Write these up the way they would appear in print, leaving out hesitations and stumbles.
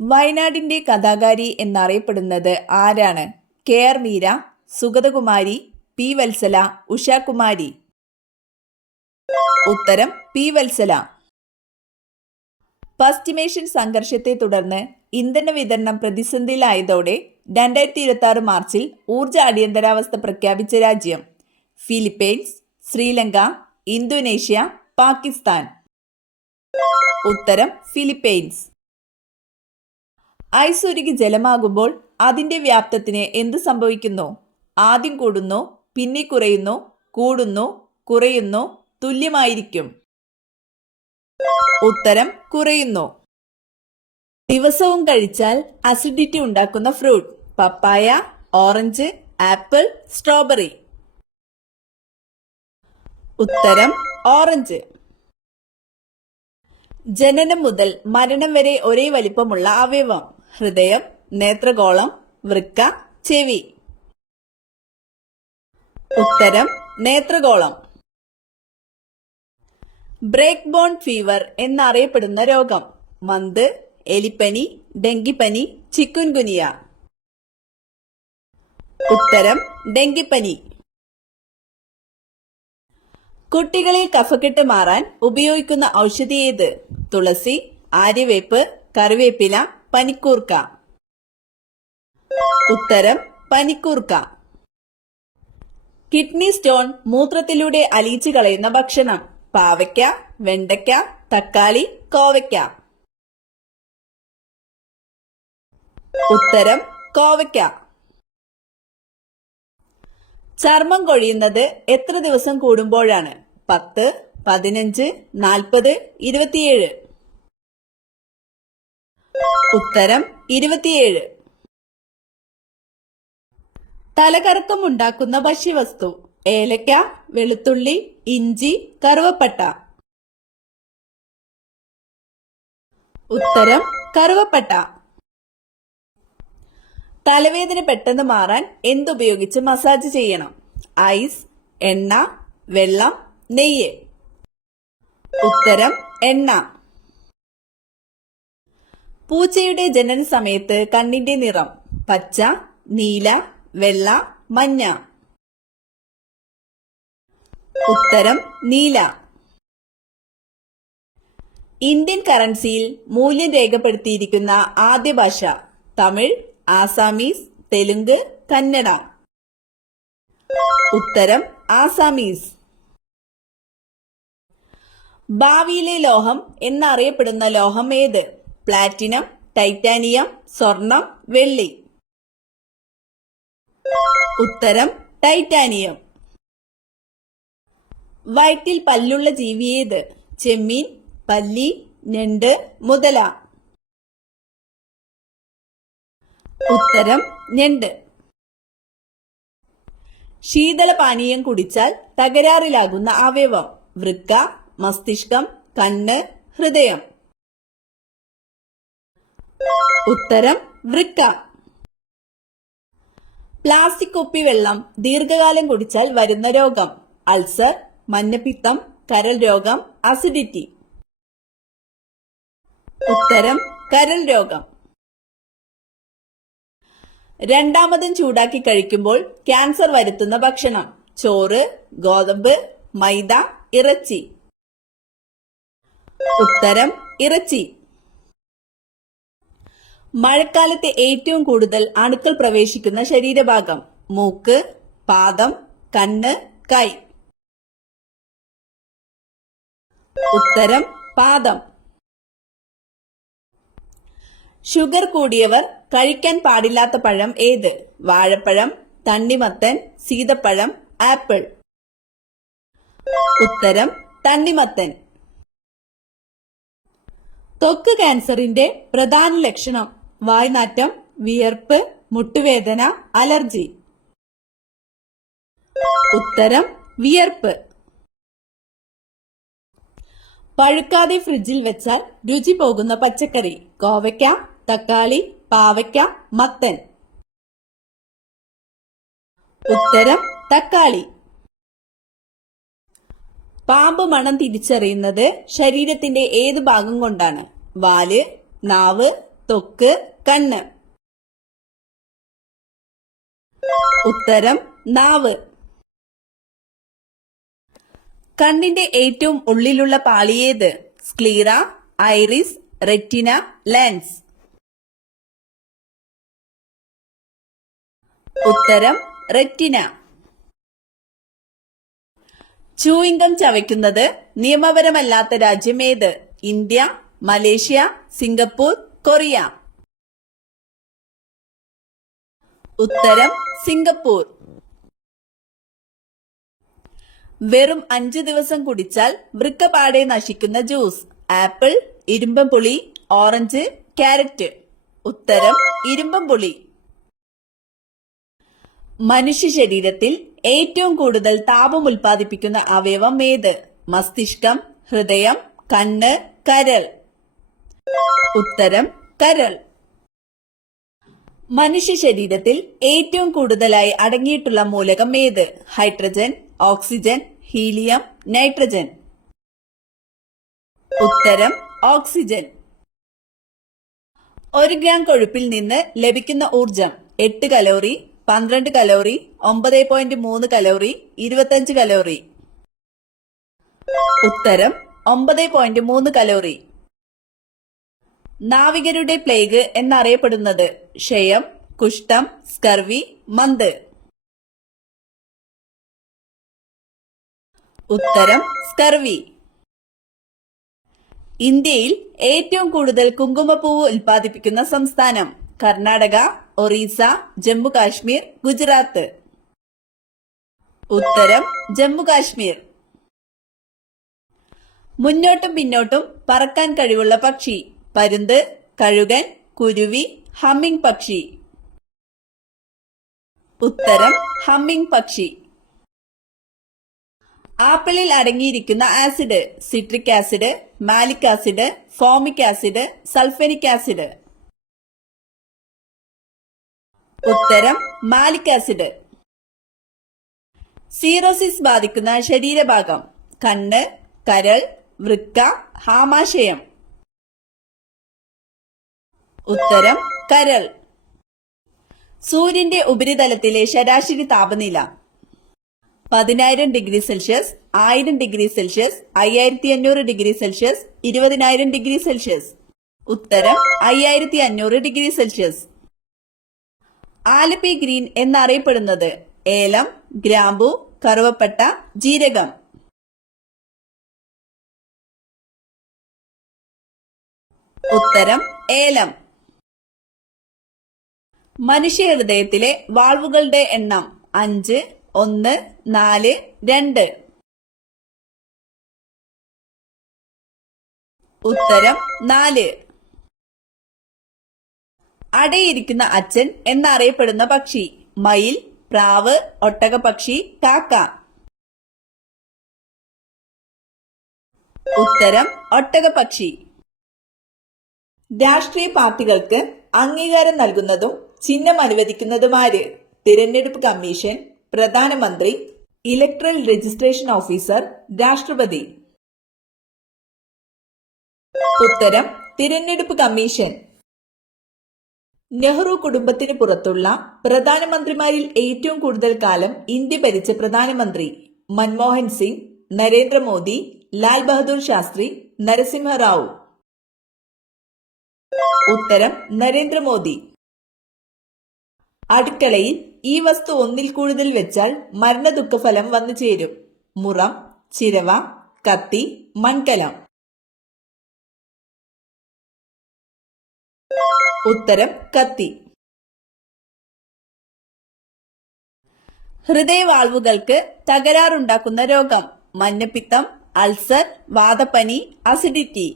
വയനാടിന്റെ കഥാകാരി എന്നറിയപ്പെടുന്നത് ആരാണ്? കെ.ആർ. മീര, സുഗതകുമാരി, പി. വത്സല, ഉഷാകുമാരി. ഉത്തരം പി. വത്സല. പശ്ചിമേഷ്യൻ സംഘർഷത്തെ തുടർന്ന് ഇന്ധന വിതരണം പ്രതിസന്ധിയിലായതോടെ 2026 മാർച്ചിൽ ഊർജ അടിയന്തരാവസ്ഥ പ്രഖ്യാപിച്ച രാജ്യം? Philippines, Sri Lanka, Indonesia, Pakistan. ഉത്തരം ഫിലിപ്പൈൻസ്. ഐസ് ഉരുകി ജലമാകുമ്പോൾ അതിന്റെ വ്യാപ്തത്തിന് എന്ത് സംഭവിക്കുന്നു? ആദ്യം കൂടുന്നു, പിന്നെ കുറയുന്നു, കൂടുന്നു, കുറയുന്നു, തുല്യമായിരിക്കും. ഉത്തരം കുറയുന്നു. ദിവസവും കഴിച്ചാൽ അസിഡിറ്റി ഉണ്ടാക്കുന്ന ഫ്രൂട്ട്? പപ്പായ, ഓറഞ്ച്, ആപ്പിൾ, സ്ട്രോബെറി. ഉത്തരം ഓറഞ്ച്. ജനനം മുതൽ മരണം വരെ ഒരേ വലിപ്പമുള്ള അവയവം? ഹൃദയം, നേത്രഗോളം, വൃക്ക, ചെവി. ഉത്തരം നേത്രഗോളം. ബ്രേക്ക് ബോൺ ഫീവർ എന്നറിയപ്പെടുന്ന രോഗം? മന്ത്, എലിപ്പനി, ഡെങ്കിപ്പനി, ചിക്കുൻഗുനിയ. ഉത്തരം ഡെങ്കിപ്പനി. കുട്ടികളിൽ കഫക്കെട്ട് മാറാൻ ഉപയോഗിക്കുന്ന ഔഷധി ഏത്? തുളസി, ആര്യവേപ്പ്, കറിവേപ്പില, പനിക്കൂർക്ക. ഉത്തരം പനിക്കൂർക്ക. കിഡ്നി സ്റ്റോൺ മൂത്രത്തിലൂടെ അലിയിച്ചു കളയുന്ന ഭക്ഷണം? പാവയ്ക്ക, വെണ്ടയ്ക്ക, തക്കാളി, കോവയ്ക്ക. ഉത്തരം കോവയ്ക്ക. ചർമ്മം കൊഴിയുന്നത് എത്ര ദിവസം കൂടുമ്പോഴാണ്? 10, 15, 40, 27. ഉത്തരം 27. തലകറക്കം ഉണ്ടാക്കുന്ന ഭക്ഷ്യവസ്തു? ഏലക്ക, വെളുത്തുള്ളി, ഇഞ്ചി, കറുവപ്പട്ട. ഉത്തരം കറുവപ്പട്ട. തലവേദന പെട്ടെന്ന് മാറാൻ എന്തുപയോഗിച്ച് മസാജ് ചെയ്യണം? ഐസ്, എണ്ണ, വെള്ളം, നെയ്യ്. ഉത്തരം എണ്ണ. പൂച്ചയുടെ ജനന സമയത്ത് കണ്ണിന്റെ നിറം? പച്ച, നീല, വെള്ള, മഞ്ഞ. ഉത്തരം നീല. ഇന്ത്യൻ കറൻസിയിൽ മൂല്യം രേഖപ്പെടുത്തിയിരിക്കുന്ന ആദ്യ ഭാഷ? തമിഴ്, ആസാമീസ്, തെലുങ്ക്, കന്നഡ. ഉത്തരം ആസാമീസ്. ഭാവിയിലെ ലോഹം എന്നറിയപ്പെടുന്ന ലോഹം ഏത്? പ്ലാറ്റിനം, ടൈറ്റാനിയം, സ്വർണം, വെള്ളി. ഉത്തരം ടൈറ്റാനിയം. വയറ്റിൽ പല്ലുള്ള ജീവി ഏത്? ചെമ്മീൻ, പല്ലി, ഞണ്ട്, മുതല. ഉത്തരം ഞണ്ട്. ശീതളപാനീയം കുടിച്ചാൽ തകരാറിലാകുന്ന അവയവം? വൃക്ക, മസ്തിഷ്കം, കണ്ണ്, ഹൃദയം. ഉത്തരം വൃക്ക. പ്ലാസ്റ്റിക് കുപ്പിവെള്ളം ദീർഘകാലം കുടിച്ചാൽ വരുന്ന രോഗം? അൾസർ, മഞ്ഞപ്പിത്തം, കരൾ രോഗം, അസിഡിറ്റി. ഉത്തരം കരൾ രോഗം. രണ്ടാമതും ചൂടാക്കി കഴിക്കുമ്പോൾ ക്യാൻസർ വരുത്തുന്ന ഭക്ഷണം? ചോറ്, ഗോതമ്പ്, മൈദ, ഇറച്ചി. ഉത്തരം ഇറച്ചി. മഴക്കാലത്ത് ഏറ്റവും കൂടുതൽ അണുക്കൾ പ്രവേശിക്കുന്ന ശരീരഭാഗം? മൂക്ക്, പാദം, കണ്ണ്, കൈ. ഉത്തരം പാദം. ഷുഗർ കൂടിയവർ കഴിക്കാൻ പാടില്ലാത്ത പഴം ഏത്? വാഴപ്പഴം, തണ്ണിമത്തൻ, സീതപ്പഴം, ആപ്പിൾ. ഉത്തരം തണ്ണിമത്തൻ. ത്വക്ക് ക്യാൻസറിന്റെ പ്രധാന ലക്ഷണം? വായ്നാറ്റം, വിയർപ്പ്, മുട്ടുവേദന, അലർജി. ഉത്തരം വിയർപ്പ്. പഴുക്കാതെ ഫ്രിഡ്ജിൽ വെച്ചാൽ രുചി പോകുന്ന പച്ചക്കറി? കോവയ്ക്ക, തക്കാളി, പാവയ്ക്ക, മത്തൻ. ഉത്തരം തക്കാളി. പാമ്പ് മണം തിരിച്ചറിയുന്നത് ശരീരത്തിന്റെ ഏത് ഭാഗം കൊണ്ടാണ്? വാല്, നാവ്, ത്വക്ക്, കണ്ണ്. ഉത്തരം നാവ്. കണ്ണിന്റെ ഏറ്റവും ഉള്ളിലുള്ള പാളിയേത്? Sclera, iris, retina, lens. ഉത്തരം റെറ്റിന. ചൂയിംഗം ചവയ്ക്കുന്നത് നിയമപരമല്ലാത്ത രാജ്യം ഏത്? India, Malaysia, Singapore, Korea. ഉത്തരം സിംഗപ്പൂർ. വെറും 5 ദിവസം കുടിച്ചാൽ വൃക്ക പാടെ നശിക്കുന്ന ജ്യൂസ്? ആപ്പിൾ, ഇരുമ്പംപുളി, ഓറഞ്ച്, ക്യാരറ്റ്. ഉത്തരം ഇരുമ്പംപുളി. മനുഷ്യ ശരീരത്തിൽ ഏറ്റവും കൂടുതൽ താപം ഉൽപ്പാദിപ്പിക്കുന്ന അവയവം ഏത്? മസ്തിഷ്കം, ഹൃദയം, കണ്ണ്, കരൾ. ഉത്തരം കരൾ. മനുഷ്യ ശരീരത്തിൽ ഏറ്റവും കൂടുതലായി അടങ്ങിയിട്ടുള്ള മൂലകം ഏത്? Hydrogen, oxygen, helium, nitrogen. ഉത്തരം ഓക്സിജൻ. 1 ഗ്രാം കൊഴുപ്പിൽ നിന്ന് ലഭിക്കുന്ന ഊർജം? 8 കലോറി, 12 കലോറി, 9.3 കലോറി, 25 കലോറി. ഉത്തരം 9.3 കലോറി. നാവികരുടെ പ്ലേഗ് എന്നറിയപ്പെടുന്നത്? ക്ഷയം, കുഷ്ഠം, സ്കർവി, മന്ത്. ഉത്തരം സ്കർവി. ഇന്ത്യയിൽ ഏറ്റവും കൂടുതൽ കുങ്കുമപ്പൂവ് ഉൽപ്പാദിപ്പിക്കുന്ന സംസ്ഥാനം? കർണാടക, ഒറീസ, ജമ്മു കാശ്മീർ, ഗുജറാത്ത്. ഉത്തരം ജമ്മു കാശ്മീർ. മുന്നോട്ടും പിന്നോട്ടും പറക്കാൻ കഴിവുള്ള പക്ഷി? പരുന്ത്, കഴുകൻ, കുരുവി, ഹമ്മിങ് പക്ഷി. ഉത്തരം ഹമ്മിങ് പക്ഷി. ആപ്പിളിൽ അടങ്ങിയിരിക്കുന്ന acid? Citric acid, malic acid, formic acid, sulphonic acid. ഉത്തരം മാലിക് ആസിഡ്. സീറോസിസ് ബാധിക്കുന്ന ശരീരഭാഗം? കണ്ണ്, കരൾ, വൃക്ക, ആമാശയം. ഉത്തരം കരൾ. സൂര്യന്റെ ഉപരിതലത്തിലെ ശരാശരി താപനില? 10,000 degree Celsius, 1000 degree Celsius, 5500 degree Celsius, 20,000 degree Celsius. ഉത്തരം 5500 ഡിഗ്രി സെൽഷ്യസ്. ആലപ്പി ഗ്രീൻ എന്നറിയപ്പെടുന്നത്? ഏലം, ഗ്രാമ്പു, കറുവപ്പട്ട, ജീരകം. ഉത്തരം ഏലം. മനുഷ്യ ഹൃദയത്തിലെ വാൾവുകളുടെ എണ്ണം? 5, 1, 4, 2. ഉത്തരം 4. അടയിരിക്കുന്ന അച്ഛൻ എന്നറിയപ്പെടുന്ന പക്ഷി? മയിൽ, പ്രാവ്, ഒട്ടകപ്പക്ഷി, കാക്ക. ഉത്തരം ഒട്ടകപ്പക്ഷി. രാഷ്ട്രീയ പാർട്ടികൾക്ക് അംഗീകാരം നൽകുന്നതും ചിഹ്നം അനുവദിക്കുന്നതുമാര്? തിരഞ്ഞെടുപ്പ് കമ്മീഷൻ, പ്രധാനമന്ത്രി, ഇലക്ട്രൽ രജിസ്ട്രേഷൻ ഓഫീസർ, രാഷ്ട്രപതി. ഉത്തരം തിരഞ്ഞെടുപ്പ് കമ്മീഷൻ. നെഹ്റു കുടുംബത്തിന് പുറത്തുള്ള പ്രധാനമന്ത്രിമാരിൽ ഏറ്റവും കൂടുതൽ കാലം ഇന്ത്യ ഭരിച്ച പ്രധാനമന്ത്രി? മൻമോഹൻ സിംഗ്, നരേന്ദ്രമോദി, ലാൽ ബഹദൂർ ശാസ്ത്രി, നരസിംഹറാവു. ഉത്തരം നരേന്ദ്രമോദി. അടുക്കളയിൽ ഈ വസ്തു ഒന്നിൽ കൂടുതൽ വെച്ചാൽ മരണദുഃഖഫലം വന്നു ചേരും? മുറം, ചിരവ, കത്തി, മൺകലം. ഉത്തരം കത്തി. ഹൃദയവാൾവുകൾക്ക് തകരാറുണ്ടാക്കുന്ന രോഗം? മഞ്ഞപ്പിത്തം, അൾസർ, വാതപ്പനി, അസിഡിറ്റി.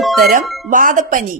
ഉത്തരം വാതപ്പനി.